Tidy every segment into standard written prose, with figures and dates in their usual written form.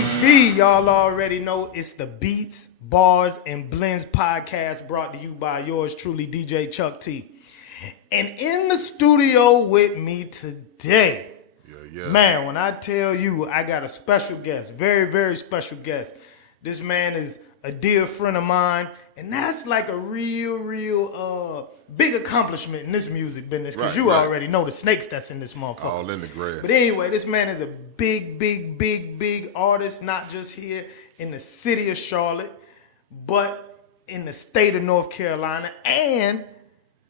RapWireTV. Y'all already know it's the Beats, Bars, and Blends podcast brought to you by yours truly, DJ Chuck T. And in the studio with me today, man, when I tell you I got a special guest, very, very special guest. This man is a dear friend of mine, and that's like a real big accomplishment in this music business, because you already know the snakes that's in this motherfucker. All in the grass. But anyway, this man is a big artist, not just here in the city of Charlotte, but in the state of North Carolina and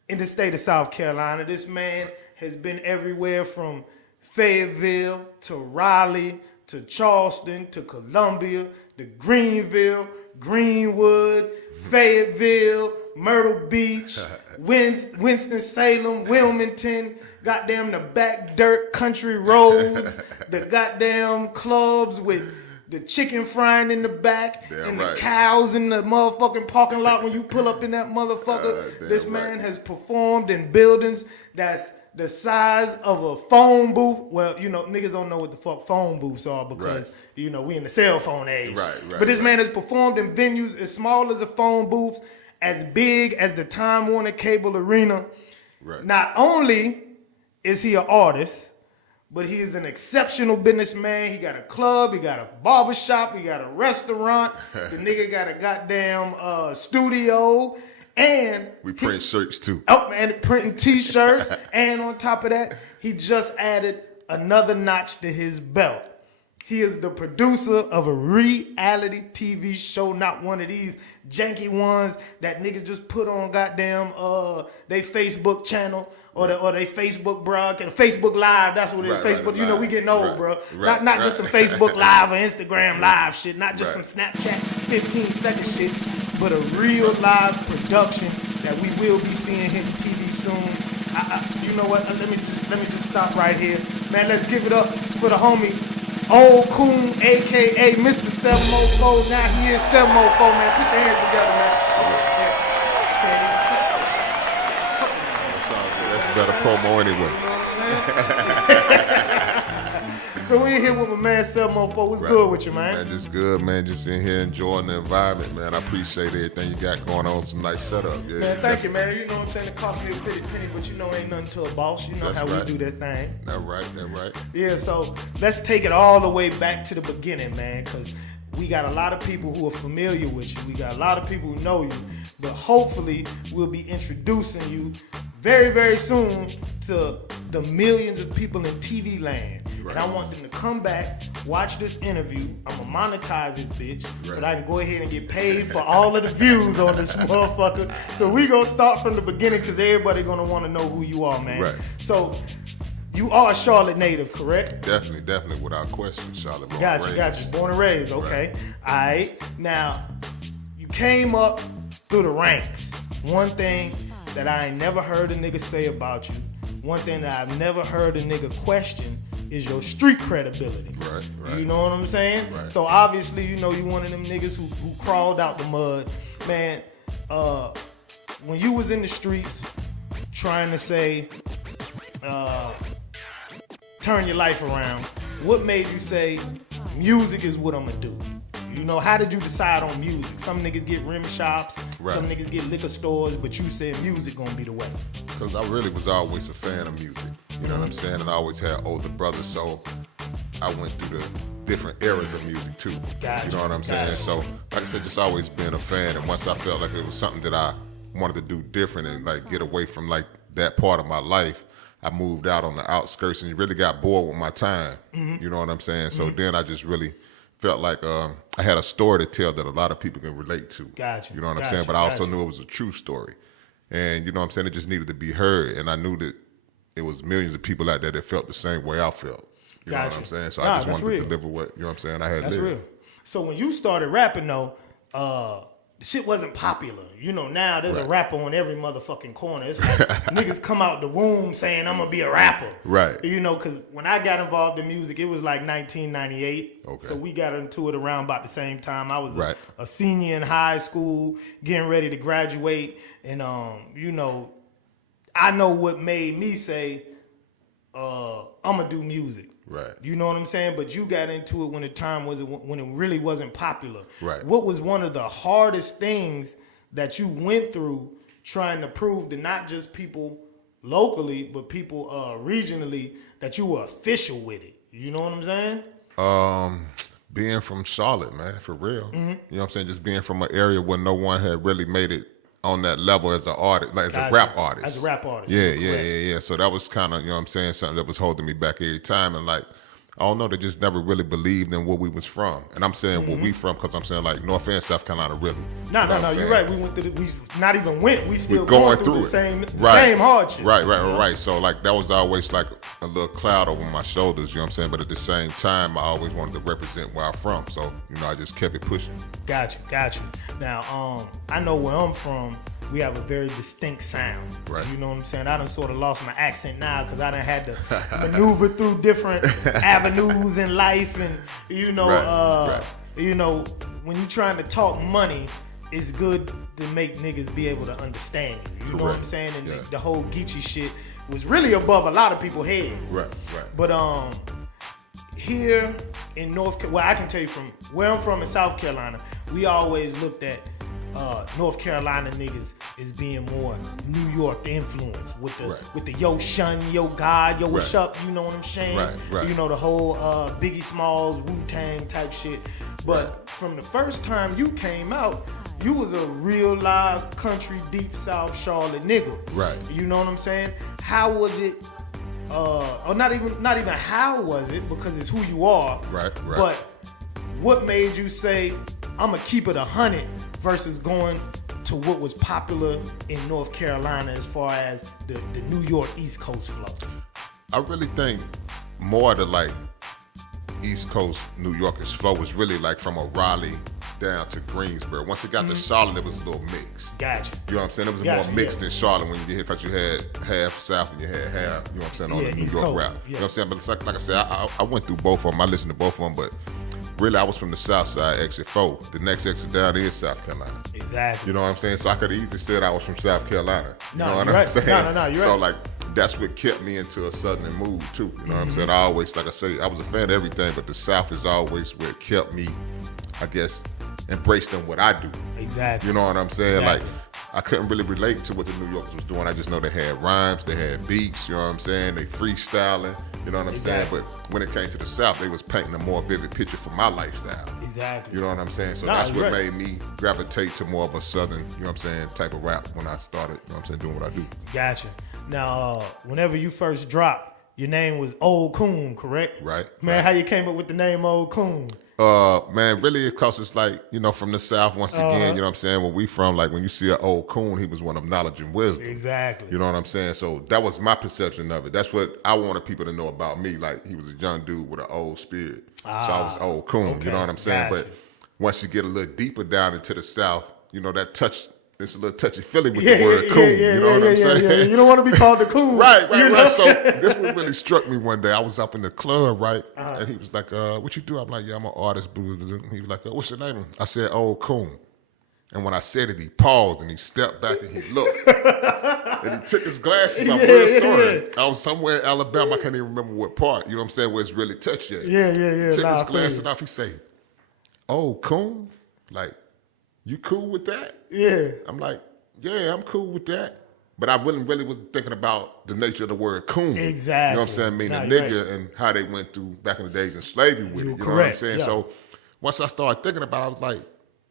in the state of South Carolina. This man has been everywhere from Fayetteville to Raleigh to Charleston to Columbia to Greenville, Greenwood, Fayetteville, Myrtle Beach, Winston-Salem, Wilmington, goddamn the back dirt country roads, the goddamn clubs with the chicken frying in the back, the cows in the motherfucking parking lot when you pull up in that motherfucker. This man has performed in buildings that's the size of a phone booth. Well, you know, niggas don't know what the fuck phone booths are because, you know, we in the cell phone age. But this man has performed in venues as small as a phone booth, as big as the Time Warner Cable Arena. Not only is he an artist, but he is an exceptional businessman. He got a club, he got a barbershop, he got a restaurant. The nigga got a goddamn studio. And we print shirts too. Oh man, printing t-shirts. And on top of that, he just added another notch to his belt. He is the producer of a reality TV show, not one of these janky ones that niggas just put on goddamn they Facebook channel or they Facebook broadcast, Facebook Live. That's what it is. Facebook, you know, we getting old, bro. Not just some Facebook Live or Instagram Live shit, not just some Snapchat 15-second shit, but a real live production that we will be seeing hit TV soon. You know what? Let me just stop right here, man. Let's give it up for the homie Old Coon, aka Mr. 704. Now he is 704, man. Put your hands together, man. That's better promo anyway. So we in here with my man 704. What's good with you, man? Man, just good, man. Just in here enjoying the environment, man. I appreciate everything you got going on. Some nice setup. Yeah, man, thank you, man. You know what I'm saying? It cost me a pretty penny, but you know ain't nothing to a boss. You know how we do that thing. That's right. Yeah, so let's take it all the way back to the beginning, man, because we got a lot of people who are familiar with you. We got a lot of people who know you, but hopefully we'll be introducing you very, very soon to the millions of people in TV land. And I want them to come back, watch this interview. I'm going to monetize this bitch so that I can go ahead and get paid for all of the views on this motherfucker. So we going to start from the beginning because everybody going to want to know who you are, man. So you are a Charlotte native, correct? Definitely, without question. Charlotte born and raised. Got you. Born and raised, okay. All right. Now, you came up through the ranks. One thing that I ain't never heard a nigga say about you, one thing that I've never heard a nigga question is your street credibility. Right. You know what I'm saying? So obviously, you know, you one of them niggas who crawled out the mud. Man, when you was in the streets trying to say, turn your life around, what made you say, music is what I'm gonna do? You know, how did you decide on music? Some niggas get rim shops, some niggas get liquor stores, but you said music gonna be the way. Because I really was always a fan of music. You know what I'm saying? And I always had older brothers, so I went through the different eras of music too. You know what I'm saying? So, like I said, just always been a fan. And once I felt like it was something that I wanted to do different and like get away from like that part of my life, I moved out on the outskirts and really got bored with my time. You know what I'm saying? So then I just really felt like I had a story to tell that a lot of people can relate to. You know what I'm saying? But I also knew it was a true story. And you know what I'm saying? It just needed to be heard. And I knew that it was millions of people out there that felt the same way I felt. You know what I'm saying? So I just wanted to deliver what, you know what I'm saying, I had lived. Real. So when you started rapping though, shit wasn't popular. You know, now there's a rapper on every motherfucking corner. It's like niggas come out the womb saying, I'm going to be a rapper. You know, because when I got involved in music, it was like 1998. So we got into it around about the same time. I was a senior in high school, getting ready to graduate. And, you know, I know what made me say, I'ma do music. Right. You know what I'm saying? But you got into it when it really wasn't popular. Right. What was one of the hardest things that you went through trying to prove to not just people locally, but people regionally that you were official with it? You know what I'm saying? Being from Charlotte, man, for real. Mm-hmm. You know what I'm saying? Just being from an area where no one had really made it on that level as an artist, like as a rap artist. As a rap artist. Yeah. So that was kind of, you know what I'm saying, something that was holding me back every time. And like, I don't know, they just never really believed in where we was from. And I'm saying where we from because I'm saying like North and South Carolina, really. No, you're right. We went through we not even went. We still going through it. the same hardship. Right. So like that was always like a little cloud over my shoulders, you know what I'm saying? But at the same time, I always wanted to represent where I'm from. So, you know, I just kept it pushing. Got you. Now, I know where I'm from. We have a very distinct sound. Right. You know what I'm saying? I done sort of lost my accent now because I done had to maneuver through different avenues in life, and you know, you know, when you're trying to talk money, it's good to make niggas be able to understand you. You know what I'm saying? And the whole Geechee shit was really above a lot of people's heads. Right. But here in I can tell you from where I'm from in South Carolina, we always looked at North Carolina niggas is being more New York influence with the yo shun, yo God, yo what's up, you know what I'm saying? Right. You know, the whole Biggie Smalls, Wu-Tang type shit. But from the first time you came out, you was a real live country deep South Charlotte nigga. Right. You know what I'm saying? How was it? Or not even how was it, because it's who you are. Right. But what made you say, I'ma keep it 100 versus going to what was popular in North Carolina as far as the New York East Coast flow? I really think more the like East Coast New Yorkers flow was really like from a Raleigh down to Greensboro. Once it got to Charlotte, it was a little mixed. Gotcha. You know what I'm saying? It was more mixed in Charlotte when you get here because you had half South and you had half, you know what I'm saying, on the New East York Coast. rap. You know what I'm saying? But it's like I said, I went through both of them. I listened to both of them, but really, I was from the South Side, exit 4. The next exit down is South Carolina. Exactly. You know what I'm saying? So I could have easily said I was from South Carolina. You know what I'm I'm saying? No, you're so right. like, that's what kept me into a southern mood too. You know what I'm saying? I always, like I say, I was a fan of everything, but the South is always where it kept me, I guess, embraced in what I do. Exactly. You know what I'm saying? Exactly. Like, I couldn't really relate to what the New Yorkers was doing. I just know they had rhymes, they had beats, you know what I'm saying? They freestyling, you know what I'm saying? But when it came to the South, they was painting a more vivid picture for my lifestyle. Exactly. You know what I'm saying? So that's what made me gravitate to more of a southern, you know what I'm saying, type of rap when I started, you know what I'm saying, doing what I do. Gotcha. Now, whenever you first dropped, your name was Old Coon, correct? Right. Man, how you came up with the name Old Coon? Man, really, because it's like, you know, from the South, once again, you know what I'm saying, where we from, like, when you see an old coon, he was one of knowledge and wisdom. Exactly. You know what I'm saying? So that was my perception of it. That's what I wanted people to know about me. Like, he was a young dude with an old spirit. So I was old coon, okay. you know what I'm saying? Gotcha. But once you get a little deeper down into the South, you know, that touch, it's a little touchy-feely with the word coon. You know what I'm saying? Yeah. You don't want to be called the coon. Right. So this one really struck me one day. I was up in the club, right? And he was like, what you do? I'm like, yeah, I'm an artist. He was like, what's your name? I said, Old Coon. And when I said it, he paused and he stepped back and he looked. And he took his glasses off. Real story. I was somewhere in Alabama. I can't even remember what part. You know what I'm saying? Where it's really touchy. Yeah. He took his glasses off. He said, Old Coon? Like, you cool with that? Yeah. I'm like, yeah, I'm cool with that. But I really was thinking about the nature of the word coon. Exactly. You know what I'm saying? Meaning nigga and how they went through back in the days in slavery with it. You know what I'm saying? Yeah. So once I started thinking about it, I was like,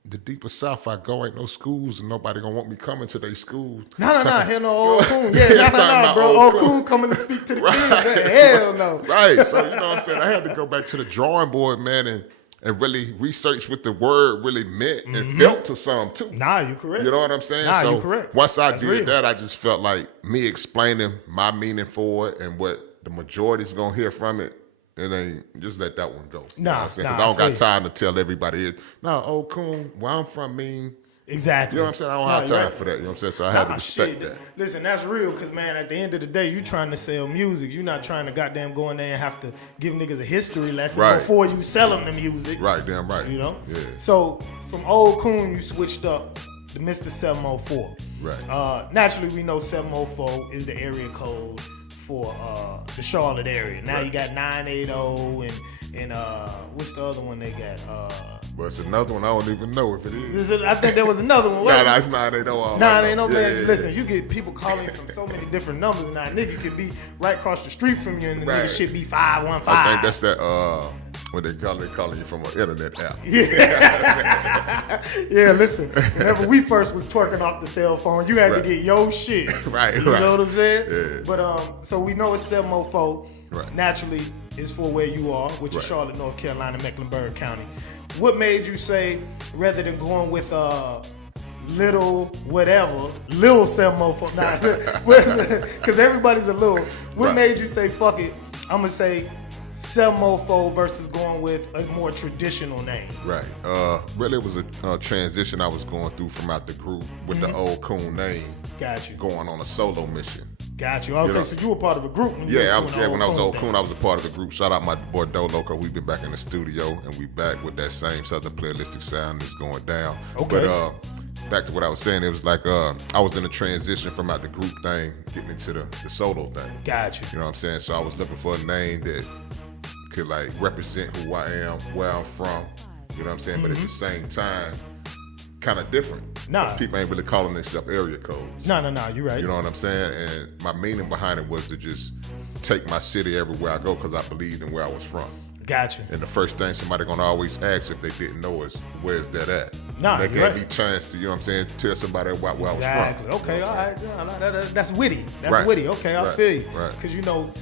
the deeper South I go, ain't no schools and nobody gonna want me coming to their schools. No, hell no, Old Coon. Yeah, bro. Old Coon coming to speak to the kids. Hell no. Right. So, you know what I'm saying? I had to go back to the drawing board, man, and really research what the word really meant and felt to some too. Nah, you correct. You know what I'm saying? Nah, so you correct. Once I did that, I just felt like me explaining my meaning for it and what the majority's gonna hear from it, and then just let that one go. You know what I'm saying? Because I don't got time to tell everybody, Old Coon, where I'm from mean. Exactly. You know what I'm saying? I don't have time for that. You know what I'm saying? So I had to respect that. Listen, that's real, because, man, at the end of the day, you trying to sell music. You're not trying to goddamn go in there and have to give niggas a history lesson before you sell them the music. Right, damn right. You know? Yeah. So from Old Coon, you switched up to Mr. 704. Right. Naturally, we know 704 is the area code for the Charlotte area. Now you got 980 and what's the other one they got? Well, it's another one I don't even know if it is. I think there was another one. Nah, it's 980 all. 980, man. Listen, you get people calling from so many different numbers now. Nigga could be right across the street from you and the nigga should be 515. I think that's that, what they calling you from an internet app. Yeah. Yeah, listen, whenever we first was twerking off the cell phone, you had to get your shit. You know what I'm saying? Yeah. But so we know it's 704. Right. Naturally, it's for where you are, which is Charlotte, North Carolina, Mecklenburg County. What made you say, rather than going with little whatever, little 704, because everybody's a little. What made you say, fuck it, I'm going to say 704 versus going with a more traditional name? Right. Really, it was a transition I was going through from out the group with the old coon name. Got you. Going on a solo mission. Got you. Okay, you know, so you were part of a group. When when I was Old Coon, I was a part of the group. Shout out my boy Dolo, because we've been back in the studio and we back with that same Southern playlistic sound that's going down. Okay. But back to what I was saying, it was like I was in a transition from out the group thing, getting into the solo thing. Got you. You know what I'm saying? So I was looking for a name that could like represent who I am, where I'm from. You know what I'm saying? But at the same time, kind of different. Nah. People ain't really calling themselves area codes. No, you're right. You know what I'm saying? And my meaning behind it was to just take my city everywhere I go, because I believed in where I was from. Gotcha. And the first thing somebody gonna always ask if they didn't know is, where's that at? Nah, and they gave me a chance to, you know what I'm saying, tell somebody where I was from. Exactly. Okay, all right. That's witty. That's witty. Okay, I feel you. Right. Because, you know,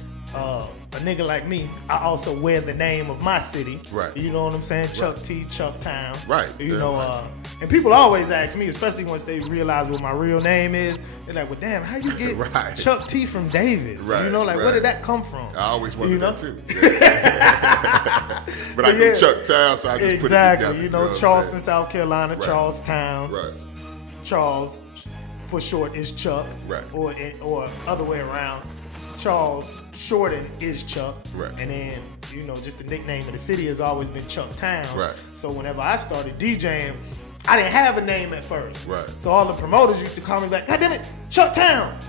a nigga like me, I also wear the name of my city. Right. You know what I'm saying? Chuck T, Chuck Town. Right. You know, and people always ask me, especially once they realize what my real name is, they're like, well, damn, how you get Chuck T from David? Right. You know, like, where did that come from? I always wondered that too. Yeah. But I knew Chuck Town, so I just put it together. You know, Charleston, South Carolina, Charlestown. Right. Charles, for short, is Chuck. Right. Or other way around. Charles Shorten is Chuck. Right. And then, you know, just the nickname of the city has always been Chuck Town. Right. So whenever I started DJing, I didn't have a name at first. Right. So all the promoters used to call me like, God damn it, Chuck Town,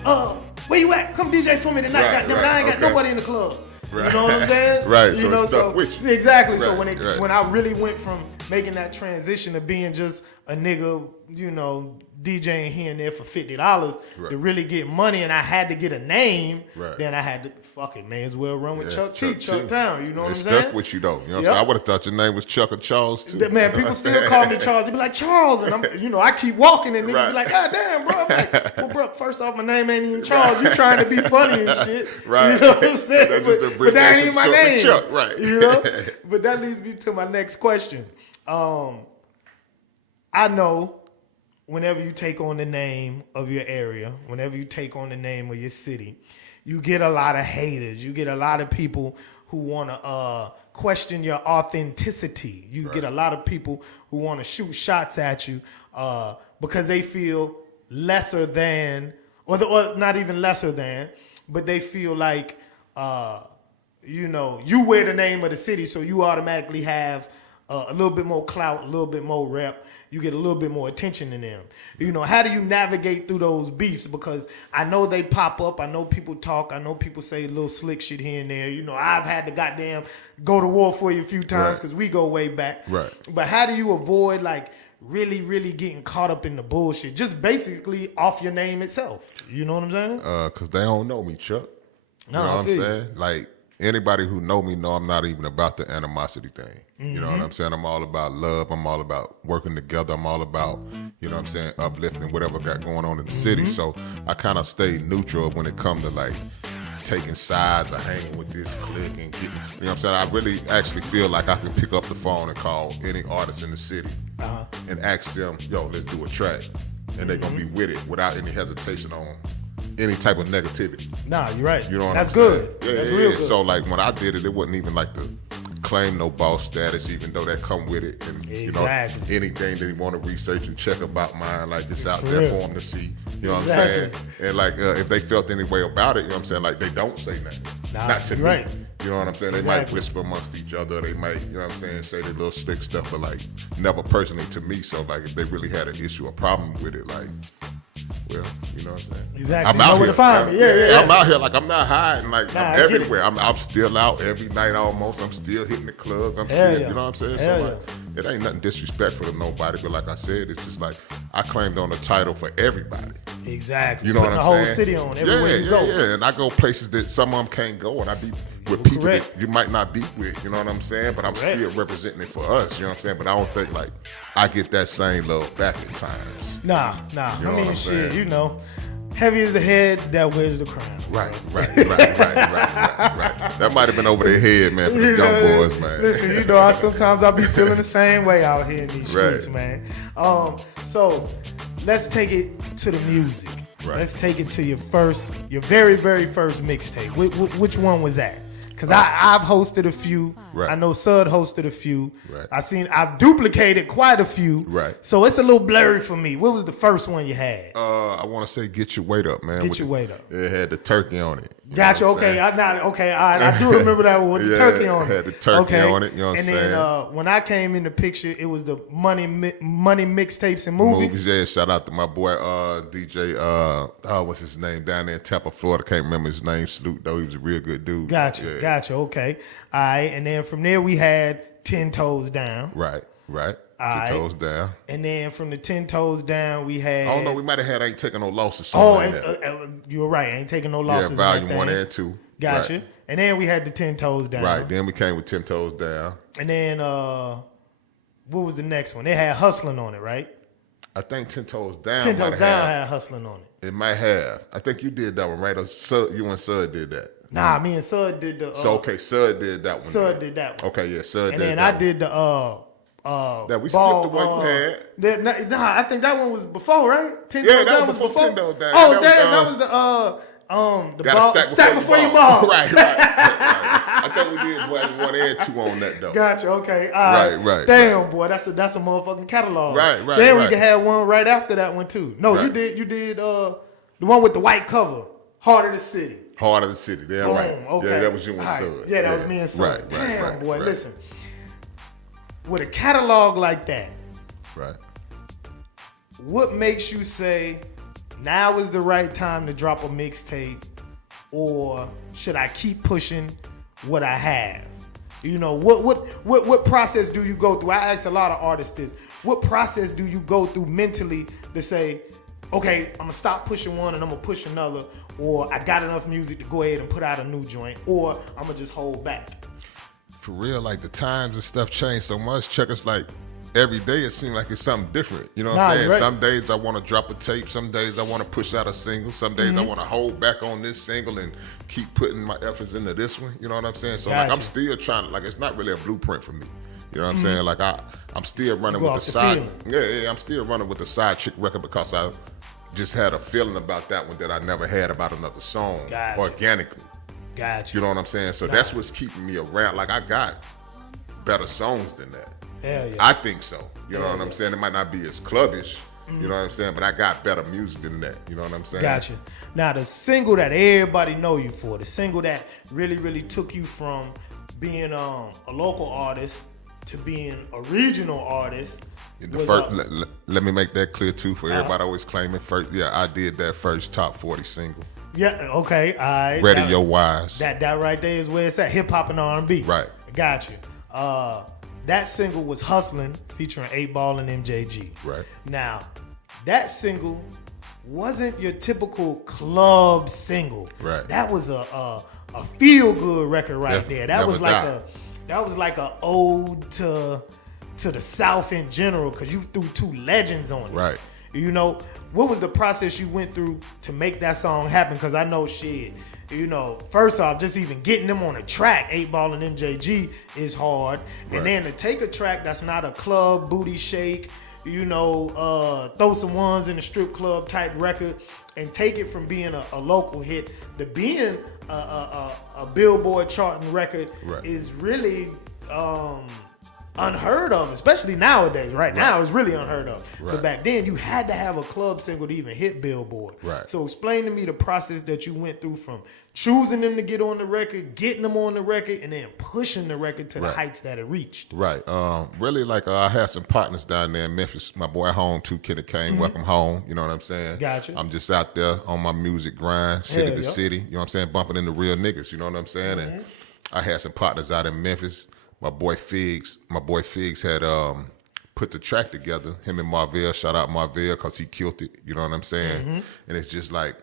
where you at? Come DJ for me tonight. God damn it, I ain't got nobody in the club. Right. You know what I'm saying? Right. You know, stuck with you. Exactly. Right. So when I really went from making that transition to being just a nigga, you know, DJing here and there for $50 to really get money, and I had to get a name, then I had to, fuck it, may as well run with Chuck T, Chuck Town. You know what I'm saying? It stuck with you though. You know what I'm saying? I would have thought your name was Chuck or Charles too. Man, people still call me Charles. They be like, Charles, and I'm, you know, I keep walking and niggas be like, God damn, bro. I'm like, well, bro, first off, my name ain't even Charles. You trying to be funny and shit. Right. You know what I'm saying? But that ain't my name. Chuck, right. You know? But that leads me to my next question. I know whenever you take on the name of your area, whenever you take on the name of your city, you get a lot of haters. You get a lot of people who want to question your authenticity. You get a lot of people who want to shoot shots at you because they feel lesser than, or not even lesser than, but they feel like, you know, you wear the name of the city, so you automatically have a little bit more clout, a little bit more rep. You get a little bit more attention than them. You know, how do you navigate through those beefs? Because I know they pop up. I know people talk. I know people say a little slick shit here and there. You know, I've had to goddamn go to war for you a few times because we go way back. Right. But how do you avoid, like, really, really getting caught up in the bullshit? Just basically off your name itself. You know what I'm saying? Because they don't know me, Chuck. No, you know what I'm saying? Like, anybody who know me know I'm not even about the animosity thing. You know what I'm saying? I'm all about love. I'm all about working together. I'm all about, you know what I'm saying, uplifting whatever got going on in the city. So I kind of stay neutral when it comes to like taking sides or hanging with this clique and getting, you know what I'm saying? I really actually feel like I can pick up the phone and call any artist in the city and ask them, yo, let's do a track. And they're going to be with it without any hesitation on any type of negativity. Nah, you're right. You know what That's I'm good. saying? Yeah, That's real good. So like when I did it, it wasn't even like the claim no boss status, even though that come with it. And you know, anything they want to research and check about mine, like it's out there for them to see. You know what I'm saying? And like if they felt any way about it, you know what I'm saying? Like they don't say nothing. Not to me. You know what I'm saying? They might whisper amongst each other. They might, you know what I'm saying, say their little slick stuff, but like never personally to me. So like if they really had an issue or problem with it, like well, you know what I'm saying? Exactly. I'm out here. To find me. Yeah. I'm out here like I'm not hiding. Like I'm everywhere. I'm still out every night almost. I'm still hitting the clubs. I'm still, you know what I'm saying? So like, it ain't nothing disrespectful to nobody, but like I said, it's just like I claimed on the title for everybody. Exactly. You know what I'm saying? The whole city on everywhere you go. Yeah. And I go places that some of them can't go, and I be with people that you might not be with. You know what I'm saying? But I'm still representing it for us. You know what I'm saying? But I don't think like I get that same love back at times. Nah. You know I mean, shit, you know. Heavy is the head that wears the crown. Right. That might have been over their head, man, for the young boys, man. Listen, you know, sometimes I be feeling the same way out here in these streets, man. So let's take it to the music. Right. Let's take it to your very, very first mixtape. Which one was that? Because I've hosted a few. Right. I know Sud hosted a few. Right. I've duplicated quite a few. Right. So it's a little blurry for me. What was the first one you had? I want to say Get Your Weight Up, man. Get Your Weight Up. It had the turkey on it. Gotcha. Okay. All right. I do remember that one with the turkey on it. Had the turkey on it. You know what I'm saying? And then when I came in the picture, it was the money mixtapes and movies. Yeah. Shout out to my boy DJ. What's his name down there in Tampa, Florida? Can't remember his name. Salute though. He was a real good dude. Gotcha. Okay. All right. And then from there we had 10 Toes Down. Right. 10 Toes Down. And then from the 10 Toes Down, we had... I don't know, we might have had Ain't Taking No Losses. You were right. Ain't Taking No Losses. Yeah, volume 1 and 2. Gotcha. Right. And then we had the 10 Toes Down. Right, then we came with 10 Toes Down. And then, what was the next one? They had Hustling on it, right? I think 10 Toes Down 10 Toes Down had Hustling on it. It might have. I think you did that one, right? Or you and Sud did that. Nah, me and Sud did the... Sud did that one. Sud did that one. Okay, yeah, Sud did that one. And then I did the... that we skipped the one you had. Nah, I think that one was before, right? 10 yeah, that was before 10 Toes Down. Oh, that was the ball, stack before you ball. Right. I think we did 1 and 2 on that though. Gotcha. Okay. Right. Damn, boy, that's a motherfucking catalog. Right. Then we could have one right after that one too. No, you did the one with the white cover, Heart of the City. Heart of the City. Damn Boom. right. Okay. Yeah, that was you and Sud. Yeah, that was me and Sud. Right. Damn, boy, listen. With a catalog like that, right? What makes you say now is the right time to drop a mixtape, or should I keep pushing what I have? You know, what process do you go through? I ask a lot of artists this. What process do you go through mentally to say, okay, I'm gonna stop pushing one and I'm gonna push another, or I got enough music to go ahead and put out a new joint, or I'm gonna just hold back? For real, like the times and stuff change so much. Check us like every day it seems like it's something different. You know what I'm saying? Right. Some days I want to drop a tape. Some days I want to push out a single. Some days I want to hold back on this single and keep putting my efforts into this one. You know what I'm saying? So like I'm still trying to, like, it's not really a blueprint for me. You know what I'm saying? Like I'm still running with the side. Yeah, I'm still running with the side chick record because I just had a feeling about that one that I never had about another song organically. Gotcha. You know what I'm saying? So that's what's keeping me around. Like I got better songs than that. Hell yeah. I think so. You know what I'm saying? It might not be as clubbish, you know what I'm saying? But I got better music than that. You know what I'm saying? Gotcha. Now the single that everybody know you for, the single that really, really took you from being a local artist to being a regional artist. Let me make that clear too for everybody always claiming first. Yeah, I did that first top 40 single. Yeah, okay, all right. Radio wise. That right there is where it's at, hip hop and R&B. Right. Got you. That single was Hustlin' featuring 8 Ball and MJG. Right. Now, that single wasn't your typical club single. Right. That was a feel good record right there. That was like a ode to the South in general, because you threw 2 legends on it. Right. You know, what was the process you went through to make that song happen? Because I know shit, you know, first off, just even getting them on a track, 8 Ball and MJG, is hard. Right. And then to take a track that's not a club booty shake, you know, throw some ones in a strip club type record, and take it from being a local hit to being a Billboard charting record is really unheard of, especially nowadays. Right now, it's really unheard of. Right. But back then, you had to have a club single to even hit Billboard. Right. So explain to me the process that you went through from choosing them to get on the record, getting them on the record, and then pushing the record to the heights that it reached. Right. Really, like I had some partners down there in Memphis. My boy Home, Two Kid Kane, welcome home. You know what I'm saying? Gotcha. I'm just out there on my music grind, city to city. You know what I'm saying? Bumping into real niggas. You know what I'm saying? And I had some partners out in Memphis. My boy Figs had put the track together. Him and Marvell, shout out Marvell because he killed it. You know what I'm saying? And it's just like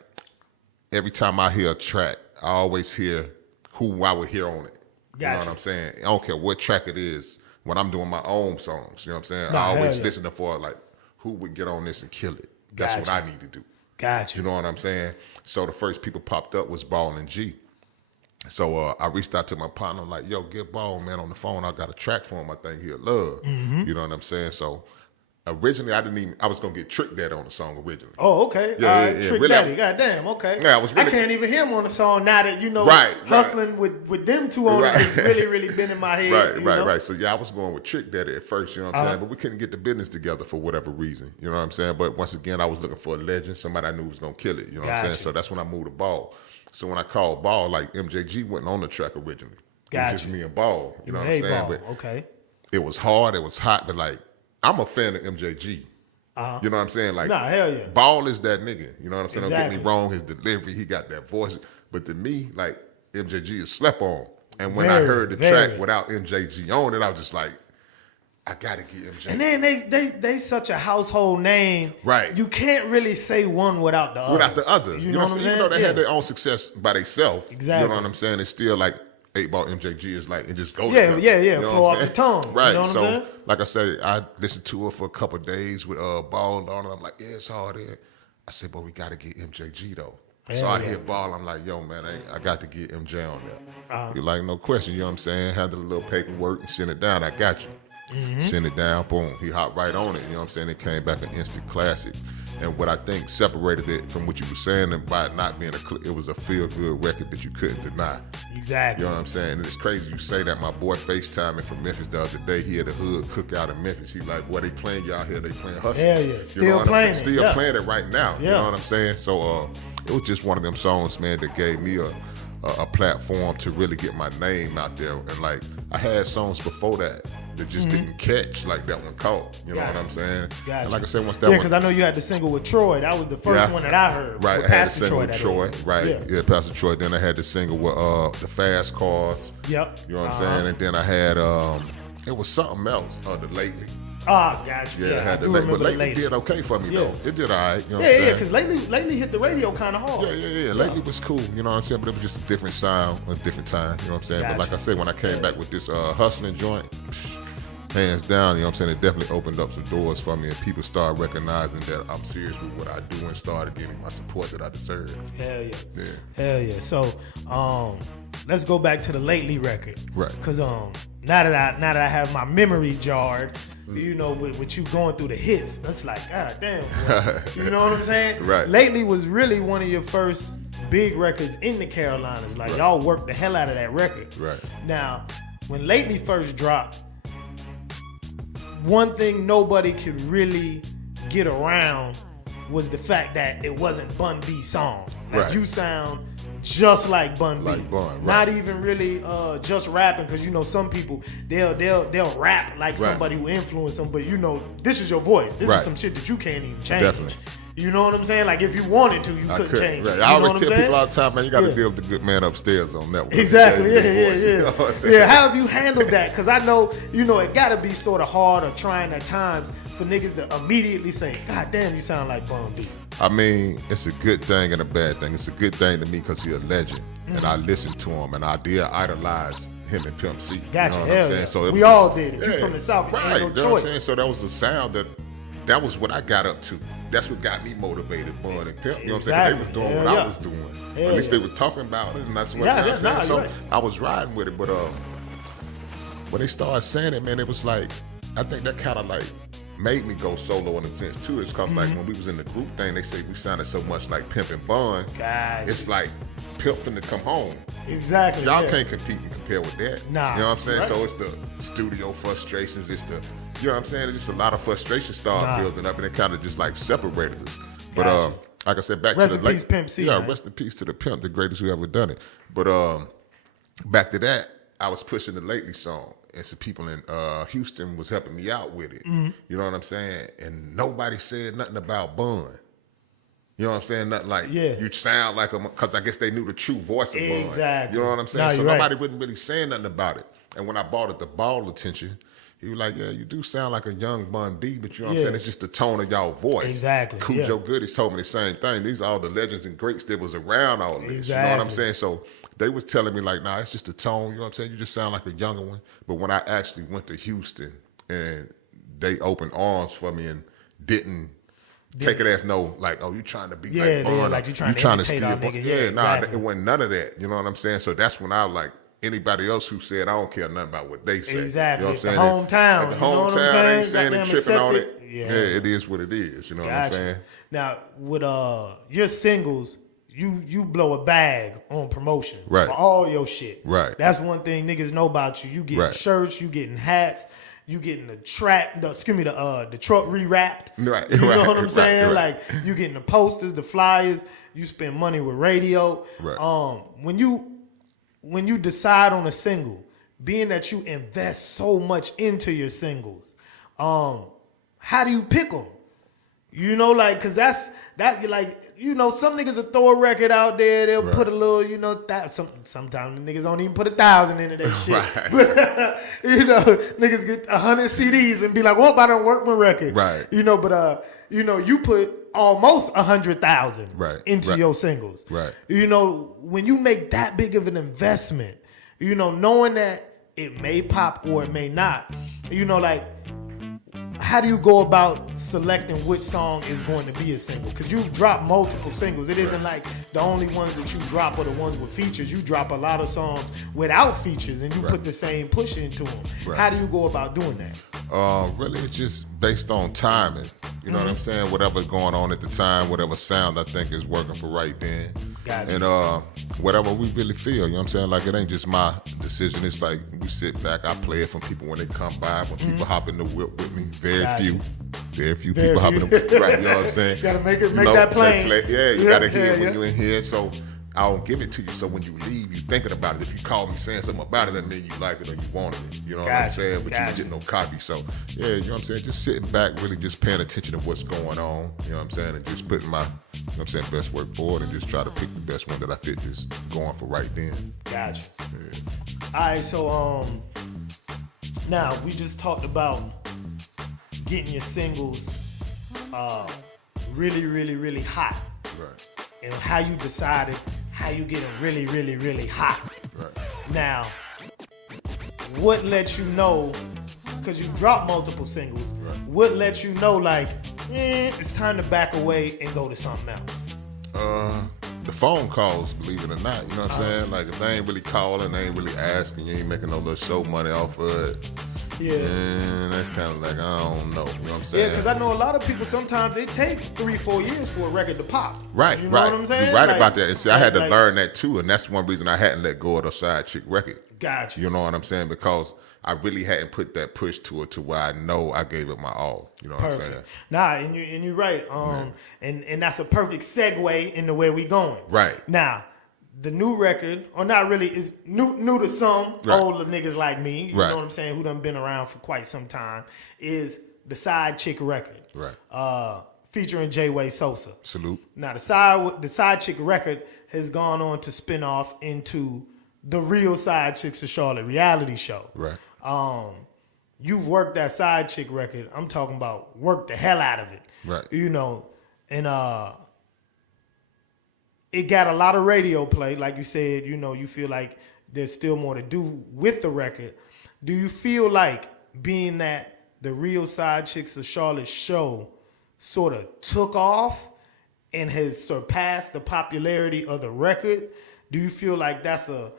every time I hear a track, I always hear who I would hear on it. You know what I'm saying? I don't care what track it is. When I'm doing my own songs, you know what I'm saying? I always listen for like who would get on this and kill it. That's what I need to do. Gotcha. You know what I'm saying? So the first people popped up was Ball and G. So I reached out to my partner, I'm like, yo, get Ball, man, on the phone. I got a track for him I think he'll love. You know what I'm saying? So originally, I was going to get Trick Daddy on the song originally. Oh, okay. Yeah, Trick really, Daddy, goddamn, okay. Yeah, I can't even hear him on the song now that, you know, hustling with them two on it has really been in my head. Right. So, yeah, I was going with Trick Daddy at first, you know what I'm saying? But we couldn't get the business together for whatever reason, you know what I'm saying? But once again, I was looking for a legend, somebody I knew was going to kill it, you know what I'm saying? So that's when I moved to Ball. So when I called Ball, like MJG wasn't on the track originally. It was just me and Ball, you know what I'm saying? Ball. But it was hard, it was hot, but like, I'm a fan of MJG. You know what I'm saying? Like, hell yeah. Ball is that nigga. You know what I'm saying? Don't get me wrong, his delivery, he got that voice. But to me, like, MJG is slept on. And when I heard the track without MJG on it, I was just like, I gotta get MJG. And then they such a household name. Right. You can't really say one without the other. Without the other. You know what I'm saying? Even though they had their own success by themselves. Exactly. You know what I'm saying? It's still like 8-Ball MJG is like, it just goes. Yeah. You know flow off the tongue. Right. You know what so, I'm saying? like I said, I listened to it for a couple of days with Ball and all, and I'm like, yeah, it's hard here. I said, but we got to get MJG though. So I hit Ball, I'm like, yo, man, I got to get MJ on there. You're like, no question, you know what I'm saying? Handle a little paperwork and send it down, I got you. Send it down, boom. He hopped right on it, you know what I'm saying? It came back an instant classic. And what I think separated it from what you were saying and by it not being it was a feel-good record that you couldn't deny. Exactly. You know what I'm saying? And it's crazy you say that. My boy FaceTiming from Memphis the other day. He had a hood cookout in Memphis. He like, what they playing y'all here? They playing Hustle. Hell yeah. Still playing it. Still playing it right now. Yeah. You know what I'm saying? So it was just one of them songs, man, that gave me a platform to really get my name out there. And like, I had songs before that just didn't catch like that one caught. You know what I'm saying? And like I said, once that one, because I know you had the single with Troy. That was the first one that I heard. Right, I had the single with Troy. Right, yeah, Pastor Troy. Then I had the single with the Fast Cars. Yep. You know what I'm saying? And then I had it was something else. The Lately. Gotcha. Yeah, I had the Lately. But Lately did okay for me though. It did all right. You know what I'm saying? Because lately hit the radio kind of hard. Yeah. Lately was cool. You know what I'm saying? But it was just a different sound, a different time. You know what I'm saying? But like I said, when I came back with this hustling joint, hands down, you know what I'm saying, it definitely opened up some doors for me and people started recognizing that I'm serious with what I do and started giving my support that I deserve. Hell yeah. So let's go back to the Lately record. Right. Because now that I have my memory jarred, you know, with you going through the hits, that's like, god damn, boy. You know what I'm saying? Right. Lately was really one of your first big records in the Carolinas. Like y'all worked the hell out of that record. Right. Now, when Lately first dropped, one thing nobody could really get around was the fact that it wasn't Bun B's song. Like you sound just like Bun B. Like Bun, right. Not even really just rapping, because you know some people they'll rap like somebody who influenced them, but you know this is your voice. This is some shit that you can't even change. Definitely. You know what I'm saying? Like if you wanted to, you couldn't change it. I always tell people all the time, man, you got to deal with the good man upstairs on that one. Exactly. Yeah. You know what I'm saying? Yeah. How have you handled that? Because I know, you know, it got to be sort of hard or trying at times for niggas to immediately say, God damn, you sound like Bun B. I mean, it's a good thing and a bad thing. It's a good thing to me because he's a legend, and I listen to him, and I did idolize him and Pimp C. Gotcha. You know what I'm saying? So we all did. If you're from the South, right? Ain't no you know choice. what I'm saying? So that was a sound that was what I got up to. That's what got me motivated, Bun and Pimp. You know what I'm saying? They was doing what I was doing. At least they were talking about it, and that's what I'm saying. So I was riding with it, but when they started saying it, man, it was like, I think that kind of like made me go solo in a sense too. It's cause like when we was in the group thing, they say we sounded so much like Pimp and Bun. Gotcha. It's like Pimp finna come home. Exactly. Y'all can't compete and compare with that. Nah. You know what I'm saying? Right. So it's the studio frustrations. It's the, you know what I'm saying? It's just a lot of frustration started building up, and it kind of just like separated us. But Gotcha. like I said, back Rest to in the peace, Pimp C. Yeah, man. rest in peace to the pimp, the greatest who ever done it. But back to that, I was pushing the Lately song, and some people in Houston was helping me out with it. Mm-hmm. You know what I'm saying? And nobody said nothing about Bun. You know what I'm saying? Nothing like, you sound like him, because I guess they knew the true voice of Bun. Exactly. You know what I'm saying? No, so you're nobody right. wasn't really saying nothing about it. And when I brought it to Ball attention, he was like, yeah, you do sound like a young Bun B, but you know what I'm saying? It's just the tone of y'all voice. Exactly. Cujo Goodies told me the same thing. These are all the legends and greats that was around all this. Exactly. You know what I'm saying? So they was telling me like, nah, it's just the tone. You know what I'm saying? You just sound like a younger one. But when I actually went to Houston and they opened arms for me and didn't take it as no, like, oh, you trying to be like Bun. like you trying to imitate our nigga. Yeah, nah, exactly. it wasn't none of that. You know what I'm saying? So that's when I was like, anybody else who said I don't care nothing about what they say. Exactly. You know what I'm saying? Hometown. Like the You know what I'm hometown saying? ain't saying Goddamn and tripping on accept it. it. Yeah, Yeah. it is what it is. You know what I'm saying? Now, with your singles, you blow a bag on promotion Right. for all your shit. Right. That's one thing niggas know about you. You getting Right. shirts, you getting hats, you getting the truck rewrapped. Right. You know Right. what I'm Right. saying? Right. Like you getting the posters, the flyers. You spend money with radio. Right. When you decide on a single, being that you invest so much into your singles, how do you pick them? You know, like, cause that like, you know, some niggas will throw a record out there. They'll put a little, you know, sometimes the niggas don't even put 1,000 into that shit. Right. But, you know, niggas get 100 CDs and be like, well, I don't work my record. Right. You know, but you know, you put almost 100,000 Right. into Right. your singles. Right. You know, when you make that big of an investment, you know, knowing that it may pop or it may not, you know, like, how do you go about selecting which song is going to be a single? Because you drop multiple singles. It isn't like the only ones that you drop are the ones with features. You drop a lot of songs without features, and you put the same push into them. Right. How do you go about doing that? Really, it's just based on timing. You know what I'm saying? Whatever's going on at the time, whatever sound I think is working for right then. Gotcha. And whatever we really feel, you know what I'm saying? Like, it ain't just my decision. It's like we sit back, I play it from people when they come by, when people hop in the whip with me. Very few people hop in the whip. Right, you know what I'm saying? Gotta make that plain. You gotta hear it when you're in here. So I'll give it to you. So when you leave, you thinking about it. If you call me saying something about it, that means you like it or you wanted it. You know what I'm saying? But you didn't get no copy. So yeah, you know what I'm saying? Just sitting back, really just paying attention to what's going on. You know what I'm saying? And just putting my, you know what I'm saying, best work forward and just try to pick the best one that I fit just going for right then. Gotcha. Yeah. All right, so now we just talked about getting your singles really, really, really hot. Right. And how you decided how you get them really, really, really hot. Right. Now, what lets you know, because you dropped multiple singles, what lets you know, like, it's time to back away and go to something else? The phone calls, believe it or not. You know what I'm saying? Like, if they ain't really calling, they ain't really asking, you ain't making no little show money off of it. Yeah. And that's kind of like, I don't know. You know what I'm saying? Yeah, because I know a lot of people, sometimes it take 3-4 years for a record to pop. Right, You know right. what I'm saying? You're right Like, about that. And see, I had to like- learn that too, and that's one reason I hadn't let go of the side chick record. Gotcha. You know what I'm saying? Because I really hadn't put that push to it to where I know I gave it my all. You know what I'm saying? Perfect. Nah, and you're right. And that's a perfect segue into where we going. Right. Now, the new record, or not really, is new to some older niggas like me. You know what I'm saying? Who done been around for quite some time. Is the Side Chick record. Right. Featuring J-Way Sosa. Salute. Now the Side Chick record has gone on to spin off into the Real Side Chicks of Charlotte reality show. Right. You've worked that Side Chick record. I'm talking about work the hell out of it. Right. You know, and it got a lot of radio play. Like you said, you know, you feel like there's still more to do with the record. Do you feel like, being that the Real Side Chicks of Charlotte show sort of took off and has surpassed the popularity of the record, do you feel like that's a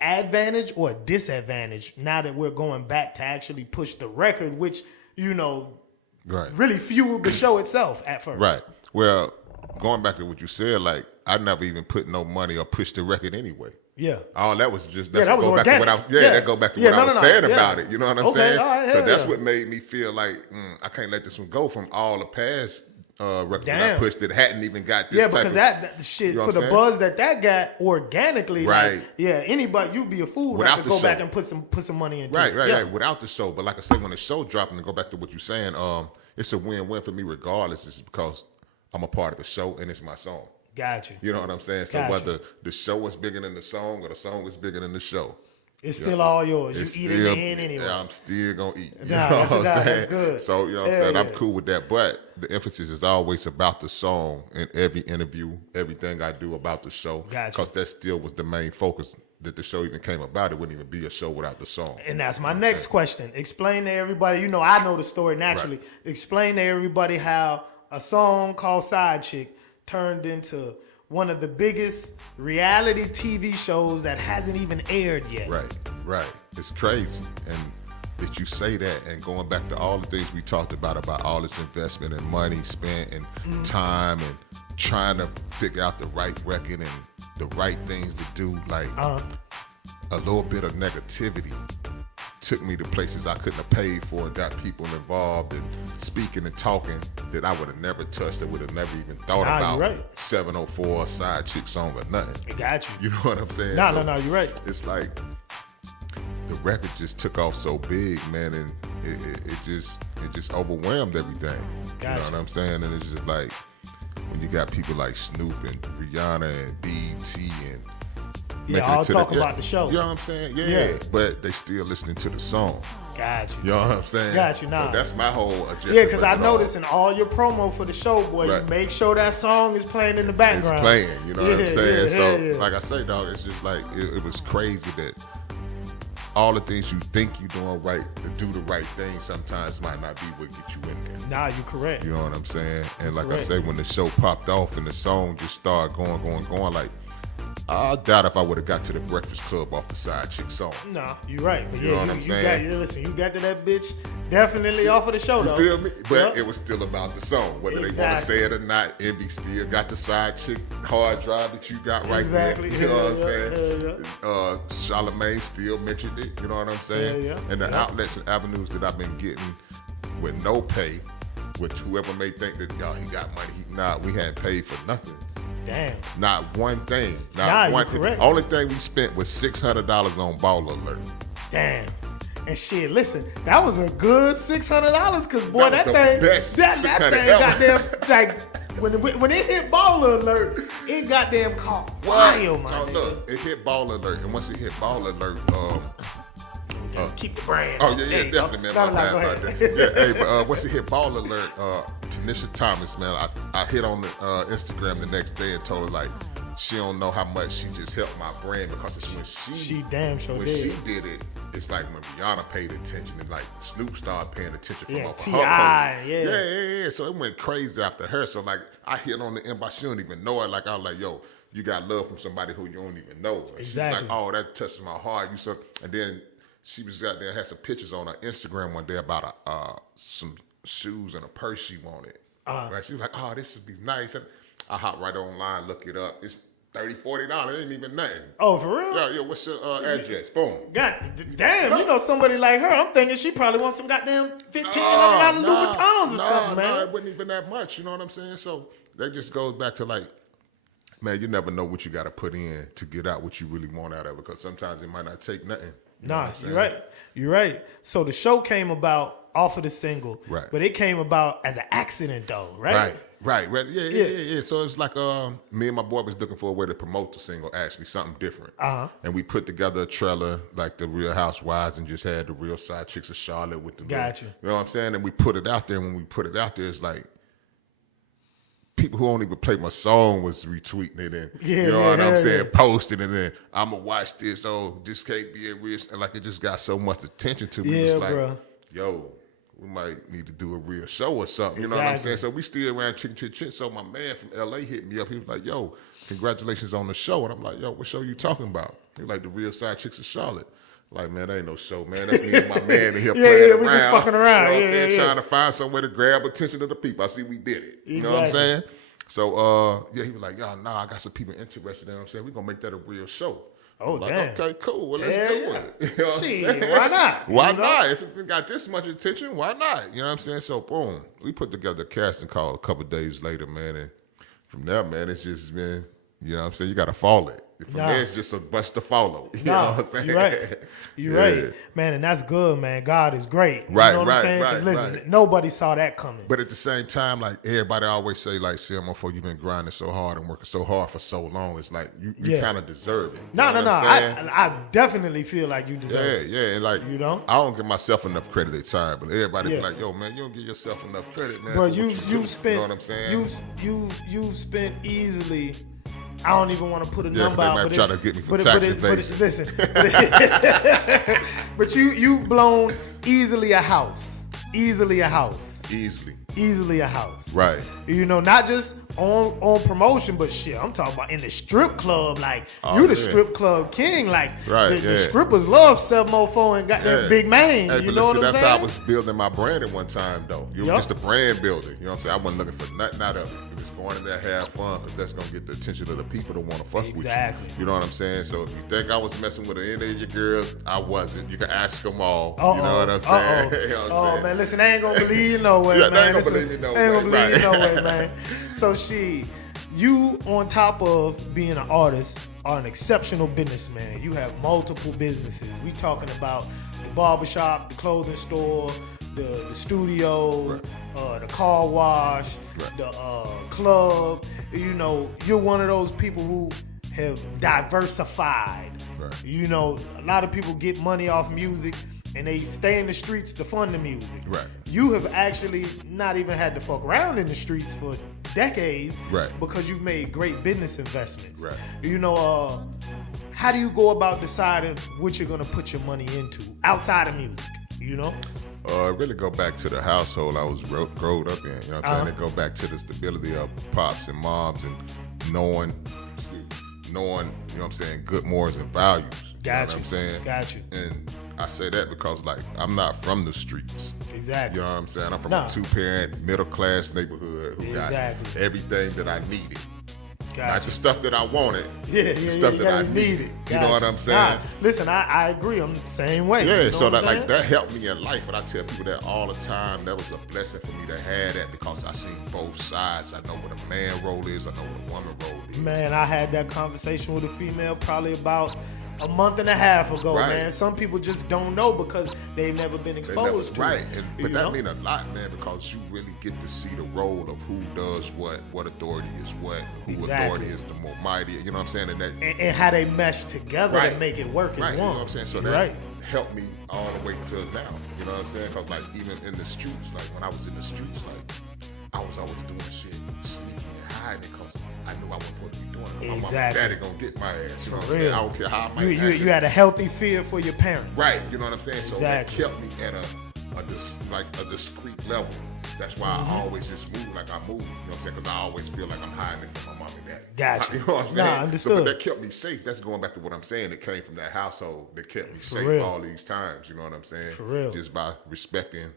advantage or a disadvantage now that we're going back to actually push the record, which, you know, Right. really fueled the show itself at first? Right. Well, going back to what you said, like, I never even put no money or pushed the record anyway. Yeah. All that was just that was organic. That go back to what I was saying about it. You know what I'm saying? Right, so that's what made me feel like I can't let this one go from all the past records that I pushed that hadn't even got this. Yeah, because that shit, you know for the buzz that got organically, right? Like, yeah, anybody, you'd be a fool to go back and put some money into it. Right. Without the show, but like I say, when the show dropped, and to go back to what you're saying, it's a win-win for me regardless. It's because I'm a part of the show and it's my song. Got you. You know what I'm saying? So whether the show is bigger than the song or the song is bigger than the show, it's still all yours. You eat it in anyway. Yeah, I'm still gonna eat. You know what I'm saying? That's good. So you know what I'm saying? I'm cool with that. But the emphasis is always about the song in every interview, everything I do about the show. Because that still was the main focus that the show even came about. It wouldn't even be a show without the song. And that's my next question. Explain to everybody, you know, I know the story naturally. Right. Explain to everybody how a song called Side Chick turned into one of the biggest reality TV shows that hasn't even aired yet. Right. It's crazy. And that you say that, and going back to all the things we talked about all this investment and money spent and time and trying to figure out the right record and the right things to do, like a little bit of negativity took me to places I couldn't have paid for and got people involved and speaking and talking that I would have never touched, that would have never even thought about 704 Side Chick song or nothing. I got you. You know what I'm saying? No, you're right. It's like the record just took off so big, man, and it just overwhelmed everything. You know what I'm saying? And it's just like when you got people like Snoop and Rihanna and BET and all talk about the show. You know what I'm saying? Yeah. But they still listening to the song. Got you. You know what I'm saying? Got you. So that's my whole agenda. Yeah, because I noticed in all your promo for the show, boy, you make sure that song is playing in the background. It's playing, you know what I'm saying? Like I say, dog, it's just like, it was crazy that all the things you think you're doing right, to do the right thing sometimes might not be what get you in there. Nah, you're correct. You know what I'm saying? And like I say, when the show popped off and the song just started going, like, I doubt if I would have got to the Breakfast Club off the Side Chick song. No, you're right. But you know what I'm saying? You got to that bitch definitely off of the show, though. You feel me? But it was still about the song. Whether they want to say it or not, Envy still got the Side Chick hard drive that you got right there. You know what I'm saying? Charlamagne still mentioned it. You know what I'm saying? And the outlets and avenues that I've been getting with no pay, which whoever may think that, he got money. We hadn't paid for nothing. Damn. Not one thing. Not one thing. Correct. Only thing we spent was $600 on Baller Alert. Damn. And shit, listen, that was a good $600 because boy, that thing goddamn, like when it hit Baller Alert, it goddamn caught fire, man. Oh, look, it hit Baller Alert, and once it hit Baller Alert, keep the brand. Oh yeah, definitely, man. My bad about that. Yeah, hey, but once it hit Ball Alert, Tanisha Thomas, man, I hit on the Instagram the next day and told her like she don't know how much she just helped my brand because it's when she did it, it's like when Rihanna paid attention and like Snoop started paying attention from her post. Yeah. So it went crazy after her. So like I hit on the inbox, she don't even know it. Like I was like, yo, you got love from somebody who you don't even know. And exactly. She's like, oh, that touches my heart. And then she was out there, had some pictures on her Instagram one day about some shoes and a purse she wanted. Right? She was like, oh, this would be nice. I hop right online, look it up. It's $30, $40. It ain't even nothing. Oh, for real? Yeah, what's your address? Boom. God damn, you know somebody like her, I'm thinking she probably wants some goddamn $1,500 Louboutins or something, man. No, it wasn't even that much, you know what I'm saying? So that just goes back to like, man, you never know what you got to put in to get out what you really want out of it, because sometimes it might not take nothing. You're right. You're right. So the show came about off of the single, right? But it came about as an accident, though, right? Right. Yeah. So it's like me and my boy was looking for a way to promote the single, actually something different. And we put together a trailer like the Real Housewives and just had the Real Side Chicks of Charlotte with the Gotcha. You know what I'm saying? And we put it out there. And when we put it out there, it's like people who don't even play my song was retweeting it and you know what I'm saying, posting it, and then I'ma watch this. Oh, this can't be a real. And like it just got so much attention to me. It's like, yo, we might need to do a real show or something. You know what I'm saying? So we still around chick. So my man from LA hit me up. He was like, yo, congratulations on the show. And I'm like, yo, what show you talking about? He like the Real Side Chicks of Charlotte. Like, man, that ain't no show, man. That's me and my man in here playing around. We just fucking around. You know what I'm saying? Trying to find some way to grab attention of the people. I see we did it. You know what I'm saying? So yeah, he was like, "Yo, nah, I got some people interested in it. I'm saying we're gonna make that a real show." Oh, like, damn. Okay, cool. Well, let's do it. You know what I'm Shit, saying? why not? Why not? If it got this much attention, why not? You know what I'm saying? So boom, we put together a casting call a couple of days later, man, and from there, man, it's just been, you know what I'm saying? You got to follow it. From there, it's just a bunch to follow. You know what I'm saying? You're right. You're right. Man, and that's good, man. God is great. You Right, know what I'm saying? 'Cause listen, nobody saw that coming. But at the same time, like everybody always say, like, CMO4, you've been grinding so hard and working so hard for so long. It's like you kind of deserve it. No. I definitely feel like you deserve it. Yeah, and like you know, I don't give myself enough credit at time, but everybody be like, yo, man, you don't give yourself enough credit, man. Bro, you spent, you know what I'm saying? You spent easily. I don't even want to put a number out, but try to get me for tax evasion. Listen, but you've blown easily a house. Easily. Right. You know, not just on promotion, but shit, I'm talking about in the strip club. Like, you the strip club king. Like, the strippers love 704 and got that big man. Hey, you know what I'm saying? That's how I was building my brand at one time, though. You were just a brand builder. You know what I'm saying? I wasn't looking for nothing out of it. It was going in there, have fun, because that's going to get the attention of the people that want to fuck with you. You know what I'm saying? So if you think I was messing with any of your girls, I wasn't. You can ask them all. You know what I'm saying? You know what I'm saying? Man, listen, they ain't going to believe you no way, man. They ain't going to believe me no way. They ain't going to believe you no way, man. So, you on top of being an artist are an exceptional businessman. You have multiple businesses. We talking about the barbershop, the clothing store, the studio, the car wash, the club. You know, you're one of those people who have diversified. You know, a lot of people get money off music and they stay in the streets to fund the music. You have actually not even had to fuck around in the streets for decades because you've made great business investments. You know, how do you go about deciding what you're going to put your money into outside of music, you know? Really go back to the household I was growed up in. You know what I'm saying? They go back to the stability of pops and moms and knowing, you know what I'm saying, good morals and values. You know what I'm saying? Got you. And I say that because, like, I'm not from the streets. Exactly. You know what I'm saying? I'm from a 2-parent, middle-class neighborhood who got everything that I needed. Not the stuff that I wanted, the stuff that I needed. You know what I'm saying? Listen, I agree. I'm the same way. Yeah, you know so that helped me in life. And I tell people that all the time. That was a blessing for me to have that because I seen both sides. I know what a man role is. I know what a woman role is. Man, I had that conversation with a female probably about a month and a half ago, man. Some people just don't know because they've never been exposed to it. But that mean a lot, man, because you really get to see the role of who does what authority is what, who authority is the more mighty, you know what I'm saying? And how they mesh together to make it work as one. You know what I'm saying? So that helped me all the way till now, you know what I'm saying? Because, like, even in the streets, like, when I was in the streets, like, I was always doing shit, sneaking and hiding because I knew I wasn't supposed to be doing it. My mom and daddy gonna get my ass. You know what I'm saying? I don't care how I might act. You had a healthy fear for your parents. Right, you know what I'm saying? So that kept me at a discreet level. That's why I always just move like I move. You know what I'm saying? Because I always feel like I'm hiding it from my mom and daddy. Gotcha. You know what I'm saying? Nah, understood. So, but that kept me safe. That's going back to what I'm saying. It came from that household that kept me safe all these times. You know what I'm saying? For real. Just by respecting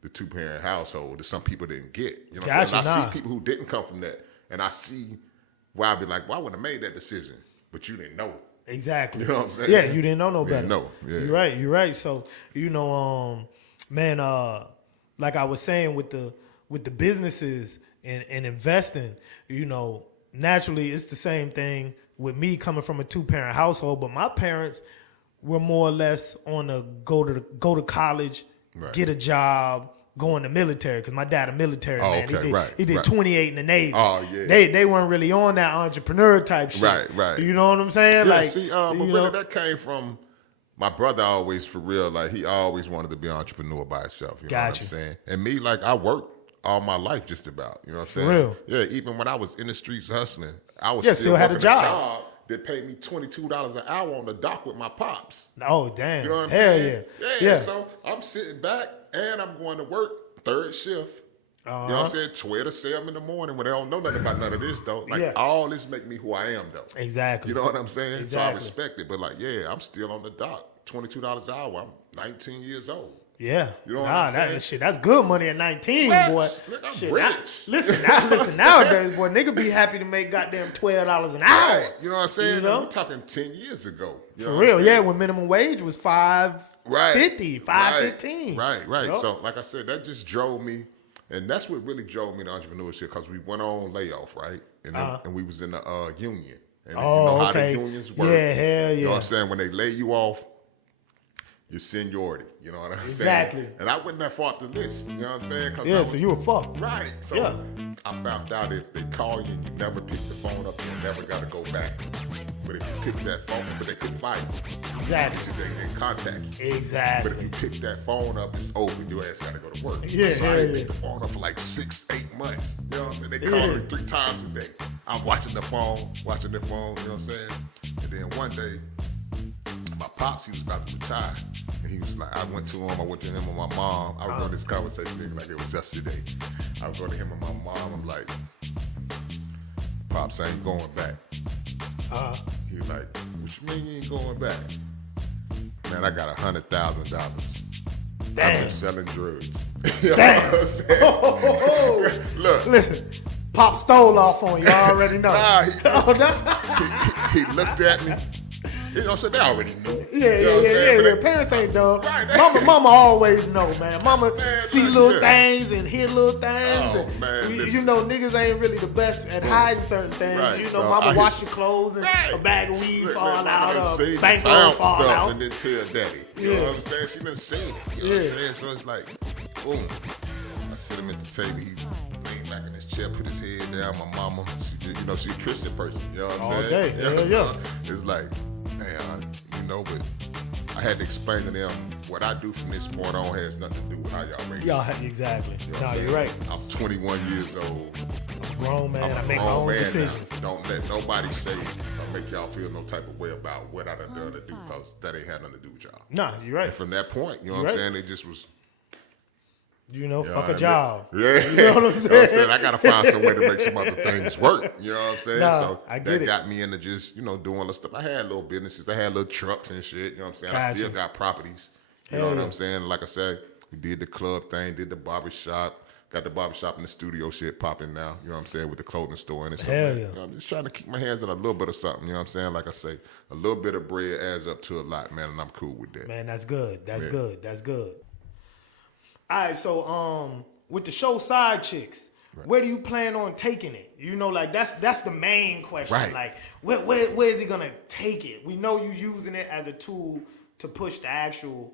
the 2-parent household that some people didn't get. You know what I'm saying? And I see people who didn't come from that, and I see why I'd be like, well, I wouldn't have made that decision, but you didn't know. Exactly. You know what I'm saying? Yeah, you didn't know no better. No. Yeah. You're right. So, you know, man, like I was saying with the businesses and investing, you know, naturally it's the same thing with me coming from a 2-parent household, but my parents were more or less on a go to college, get a job, go in the military, because my dad a military man. He did 28 in the Navy. Oh, yeah. They weren't really on that entrepreneur type shit. Right. You know what I'm saying? Yeah, like, see, but really that came from my brother always, for real, like, he always wanted to be an entrepreneur by himself. You know what I'm saying? And me, like, I worked all my life just about. You know what I'm saying? For real? Yeah, even when I was in the streets hustling, I was still had a job that paid me $22 an hour on the dock with my pops. Oh, damn. You know what I'm saying? saying? Yeah. So I'm sitting back and I'm going to work 3rd shift. You know what I'm saying? 12 to 7 in the morning when they don't know nothing about none of this, though. Like, all this make me who I am, though. Exactly. You know what I'm saying? So I respect it. But, like, yeah, I'm still on the dock. $22 an hour. I'm 19 years old. Yeah. You know what I'm saying? Shit, that's good money at 19, What? boy. Look, I'm Shit, rich. listen, nowadays, boy, nigga be happy to make goddamn $12 an hour. Right. You know what I'm saying? You know? We're talking 10 years ago. You know For what I'm real, saying? yeah, when minimum wage was $5.50, $5.15. Right. Yep. So, like I said, that just drove me, and that's what really drove me to entrepreneurship, because we went on layoff, right? And then, and we was in the union. And then, you know how the unions work. Yeah, hell yeah. You know what I'm saying? When they lay you off, your seniority, you know what I'm Exactly. saying? And I wasn't that far up the list, you know what I'm saying? Yeah, so you were fucked. Right. So I found out if they call you and you never pick the phone up, you never got to go back. But if you pick that phone up, but they couldn't find you. Exactly. They didn't contact you. Exactly. But if you pick that phone up, it's over. Your ass got to go to work. Yeah, so I didn't pick the phone up for like 6-8 months. You know what I'm saying? They called me 3 times a day. I'm watching the phone, you know what I'm saying? And then one day, my pops, he was about to retire. And he was like, I went to him and my mom. I remember this conversation like it was yesterday. I was going to him and my mom. I'm like, Pops, I ain't going back. He's like, what you mean you ain't going back? Man, I got $100,000. I've been selling drugs. You know what I'm saying? Look. Listen, Pop stole off on you. I already know. He looked at me. You know, so they already knew. Yeah. Parents ain't dumb. Right. Mama always know, man. Mama see look, little things and hear little things. Oh, and man, you know, niggas ain't really the best at hiding certain things. Right, You know, so mama wash your clothes and a bag of weed fall out, a bankroll fall out. And then tell daddy. You know what I'm saying? She done seen it. You know what I'm saying? So it's like, boom. I sit him at the table. He leaned back in his chair, put his head down. My mama, she's a Christian person. You know what I'm saying? All day. Yeah. It's like, man, but I had to explain to them what I do from this point on has nothing to do with how y'all raise me. Exactly. You know You're right. I'm 21 years old. I'm a grown man. I make my own decisions. Now. Don't let nobody say or make y'all feel no type of way about what I done to do, because that ain't had nothing to do with y'all. Nah, you're right. And from that point, you know what I'm saying? It just was. Fuck a job. Yeah. You know what I'm saying? I got to find some way to make some other things work. You know what I'm saying? No, that got me into just, doing little stuff. I had little businesses. I had little trucks and shit. You know what I'm saying? I still got properties. You know what I'm saying? Like I said, we did the club thing, did the barbershop. Got the barbershop and the studio shit popping now. You know what I'm saying? With the clothing store and it's I'm just trying to keep my hands in a little bit of something. You know what I'm saying? Like I say, a little bit of bread adds up to a lot, man, and I'm cool with that. Man, that's good. That's good. All right, so with the show Side Chicks, where do you plan on taking it? You know, like that's the main question. Right. Like, where is he gonna take it? We know you're using it as a tool to push the actual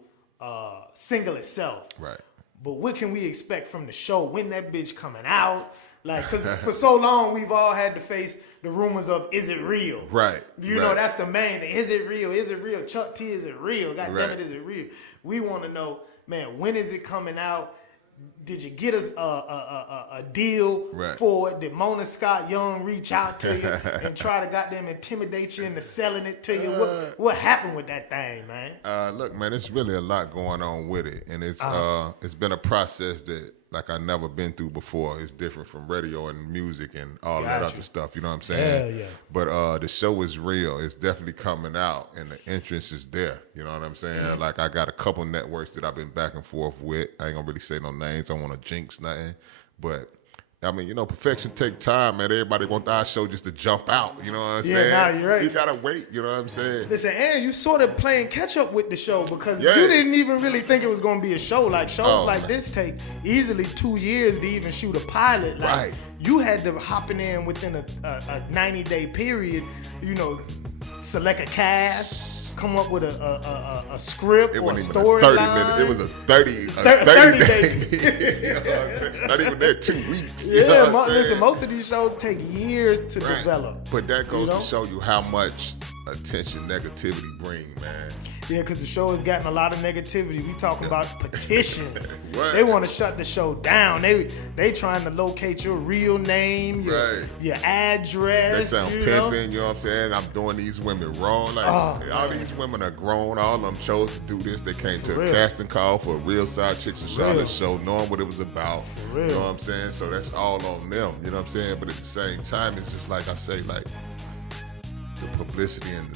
single itself. Right. But what can we expect from the show? When that bitch coming out? Like, because for so long, we've all had to face the rumors of, is it real? Right. You know, that's the main thing. Is it real? Is it real? Chuck T, is it real? God damn it, is it real? We want to know, man, when is it coming out? Did you get us a deal for it? Did Mona Scott Young reach out to you and try to goddamn intimidate you into selling it to you? What happened with that thing, man? Look, man, it's really a lot going on with it, and it's been a process that like I never been through before. It's different from radio and music and all that other stuff. You know what I'm saying? Yeah. But the show is real. It's definitely coming out, and the interest is there. You know what I'm saying? Mm-hmm. Like I got a couple networks that I've been back and forth with. I ain't gonna really say no names. I don't want to jinx nothing, but. I mean, perfection take time, man. Everybody want our show just to jump out. You know what I'm saying? Yeah, you're right. You gotta wait. You know what I'm saying? Listen, and you sort of playing catch up with the show because you didn't even really think it was gonna be a show. Like shows like this take easily 2 years to even shoot a pilot. Like you had to hopping in within a 90-day period. Select a cast. Come up with a script or a storyline. It was a 30 day. Not even that, 2 weeks. Listen, most of these shows take years to develop. But that goes to show you how much attention negativity bring, man. Yeah, because the show has gotten a lot of negativity. We talking about petitions. They want to shut the show down. They trying to locate your real name, your address. They sound pimping, you know what I'm saying? I'm doing these women wrong. Like all these women are grown. All of them chose to do this. They came to a casting call for a Real Side Chicks and Charlotte show, knowing what it was about. You know what I'm saying? So that's all on them. You know what I'm saying? But at the same time, it's just like I say, like the publicity and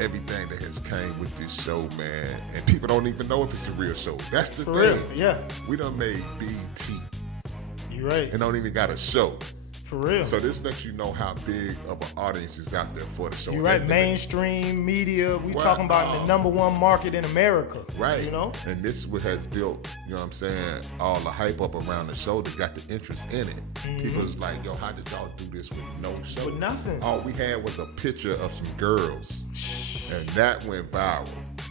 everything that has came with this show, man. And people don't even know if it's a real show. That's the For thing. real, yeah. We done made BT. You right. And don't even got a show. For real. So this lets you know how big of an audience is out there for the show. You're right. Mainstream media. We Right. talking about the #1 market in America. Right. You know? And this is what has built, you know what I'm saying, all the hype up around the show that got the interest in it. People was like, yo, how did y'all do this with no show? With nothing. All we had was a picture of some girls. And that went viral.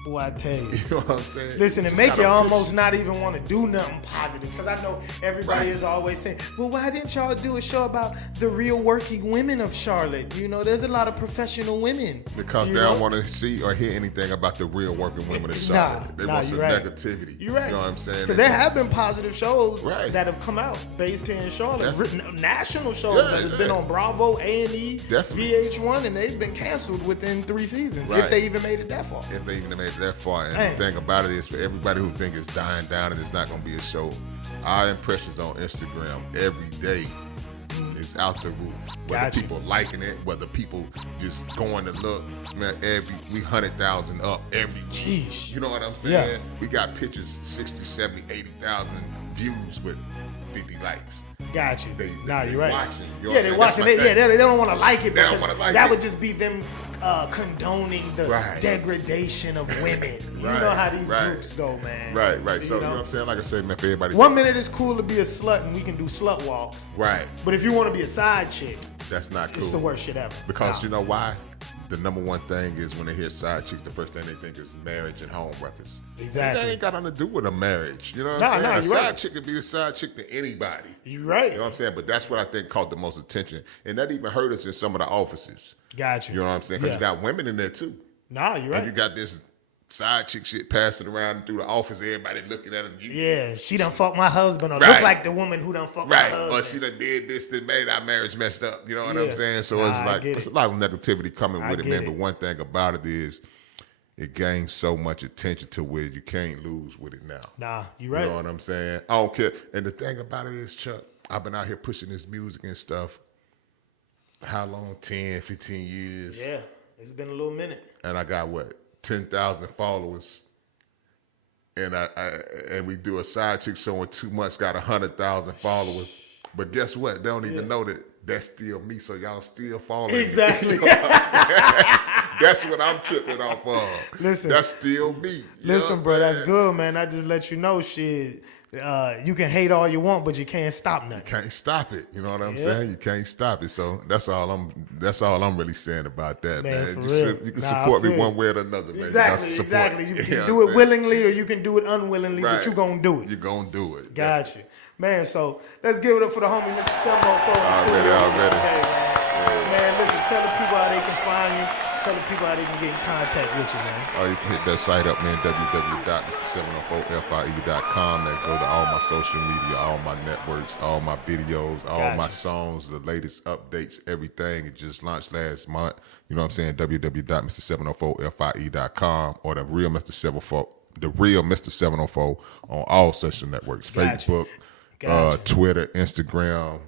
Boy, I tell you. You know what I'm saying? Listen, it Just make got you a almost picture. not even want to do nothing positive. Because I know everybody Right. is always saying, well, why didn't y'all do a show about the real working women of Charlotte? You know, there's a lot of professional women. Because you they know? don't want to see or hear anything about the real working women of Charlotte. They want some you're right. negativity. You're right. You know what I'm saying? Because there have been positive shows Right. that have come out based here in Charlotte. Definitely. National shows Yeah, that have been yeah. on Bravo, A&E, Definitely. VH1, and they've been canceled within 3 seasons, Right. if they even made it that far. If they even made it that far. And Man. the thing about it is, for everybody who think it's dying down and it's not going to be a show, our impressions on Instagram every day is out the roof. Whether Gotcha. people liking it, whether people just going to look, man, we 100,000 up every week. Jeez. You know what I'm saying? Yeah. We got pictures 60, 70, 80,000 views with 50 likes. Got you. They You're right. watching. You know Yeah, what they're I'm watching saying? it. That's Yeah, my they don't want to like it They don't because wanna like that it. would just be them condoning the Right. degradation of women. You Right, know how these right. groups go, man. Right. So, you know what I'm saying? Like I said, man, for everybody. 1 minute it's cool to be a slut and we can do slut walks. Right. But if you want to be a side chick, That's not cool. it's the worst shit ever. Because Nah. you know why? The #1 thing is when they hear side chicks, the first thing they think is marriage and home records. Exactly. That ain't got nothing to do with a marriage. You know what Nah, I'm saying? nah, A you're side right. chick could be the side chick to anybody. You're right. You know what I'm saying? But that's what I think caught the most attention. And that even hurt us in some of the offices. Got you. You know what I'm saying? Because Yeah. you got women in there too. Nah, you're And you right. got this side chick shit passing around through the office, everybody looking at them. Yeah, she done fucked my husband or Right. look like the woman who done fucked my Right, husband. or she done did this that made our marriage messed up. You know what Yeah. I'm saying? So Nah, it's I like get it's a it. lot of negativity coming I with it, get man. it. But one thing about it is it gains so much attention to where you can't lose with it now. Nah, you You right. know what I'm saying? I don't care. And the thing about it is, Chuck, I've been out here pushing this music and stuff. How long? 10, 15 years. Yeah, it's been a little minute. And I got what? 10,000 followers. And and we do a side chick show in 2 months, got 100,000 followers. But guess what? They don't even know that that's still me, so y'all still following me. Exactly. You know what I'm saying? That's what I'm tripping off of. Listen. That's still me. You know Listen, what I'm bro, that's saying? good, man. I just let you know, shit. You can hate all you want, but you can't stop nothing. Can't stop it. You know what I'm Yeah. saying? You can't stop it. So that's all I'm really saying about that, Man, man. for You, real. you can Nah, I support me feel one you. way or another, man. Exactly, you got exactly. You know can what do I'm it saying? willingly or you can do it unwillingly, Right. but you gonna do it. You're gonna do it. Got you. Man, so let's give it up for the homie Mr. Selmo for the studio Already. today, man. Man, listen, tell the people how they can find you. Tell the people how they can get in contact with you, man. Oh, you can hit that site up, man, www.mr704fie.com. That go to all my social media, all my networks, all my videos, all my Gotcha. songs, the latest updates, everything. It just launched last month. You know what I'm saying? www.mr704fie.com or the real Mr. 704, the real Mr. 704 on all social networks, Gotcha. Facebook, Gotcha. Twitter, Instagram,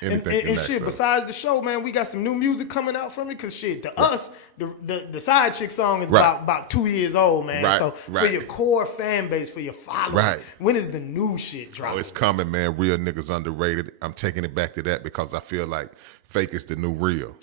anything. And connects shit, up. besides the show, man, we got some new music coming out from it. Cause shit, to us, the side chick song is Right. about 2 years old, man. Right, So for right. your core fan base, for your followers, Right. when is the new shit Oh, dropping? it's coming, man. Real niggas underrated. I'm taking it back to that because I feel like fake is the new real.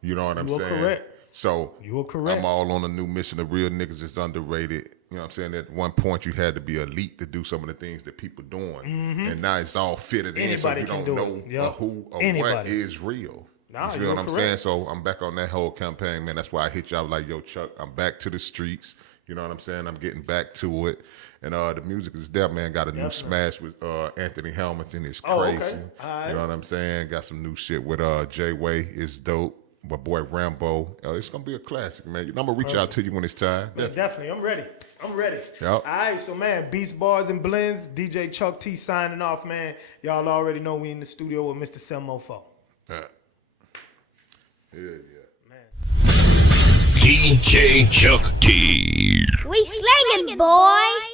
You know what I'm You are saying? correct. So You are correct. I'm all on a new mission. The real niggas is underrated. You know what I'm saying? At one point, you had to be elite to do some of the things that people doing, and now it's all fitted in, so Anybody you can don't do know it. Yep. who or Anybody. what is real. Nah, you feel you what are I'm correct. saying? So I'm back on that whole campaign, man. That's why I hit y'all like, yo, Chuck, I'm back to the streets. You know what I'm saying? I'm getting back to it. And the music is there, man. Got a new smash with Anthony Hamilton. It's Oh, okay. crazy. All right. You know what I'm saying? Got some new shit with Jay Way. It's dope. My boy Rambo. It's going to be a classic, man. I'm going to reach out to you when it's time. Definitely, I'm ready. Yep. All right, so man, Beast Bars and Blends, DJ Chuck T signing off, man. Y'all already know we in the studio with Mr. Selmo 4. Yeah. DJ Chuck T. We slangin', boy.